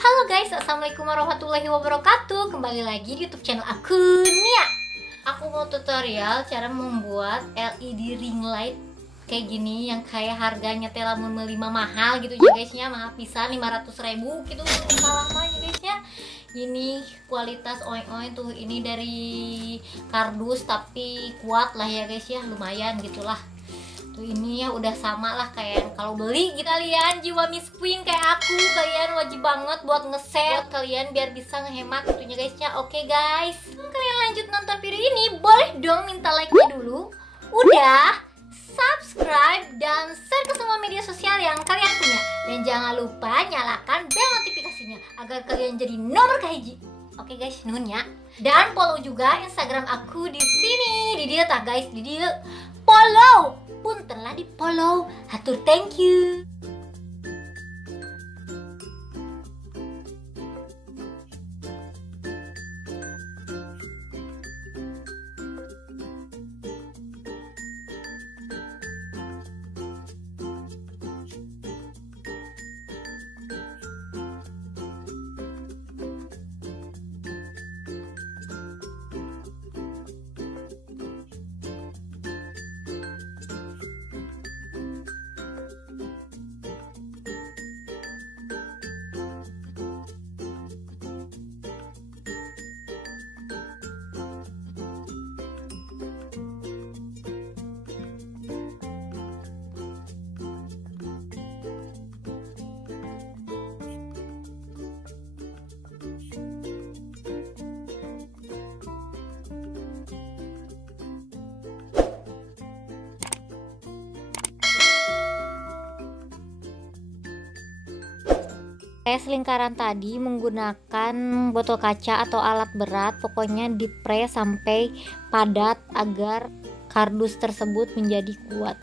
Halo guys, assalamualaikum warahmatullahi wabarakatuh. Kembali lagi di YouTube channel aku, Nia. Aku mau tutorial cara membuat LED ring light kayak gini, yang kayak harganya teh lamun meuli mah mahal gitu ya guysnya, mahal pisan 500.000 gitu lama ya guysnya. Ini kualitas oeng-oeng tuh, ini dari Kardus tapi kuat lah ya guys ya, lumayan gitulah. Tuh ini ya udah sama lah kayak kalau beli gitu. Kalian jiwa Missqueen kayak aku, kalian wajib banget buat ngeset kalian biar bisa ngehemat tentunya guysnya. Oke guys, kalian lanjut nonton video ini, boleh dong minta like-nya dulu. Udah, subscribe dan share ke semua media sosial yang kalian punya. Dan jangan lupa nyalakan bel notifikasinya agar kalian jadi nomor kahiji. Oke guys, nuhun ya. Dan follow juga Instagram aku di sini. Di dia tah guys, di dia follow. Pun telah di follow. Hatur thank you. Tes lingkaran tadi menggunakan botol kaca atau alat berat, pokoknya dipres sampai padat agar kardus tersebut menjadi kuat.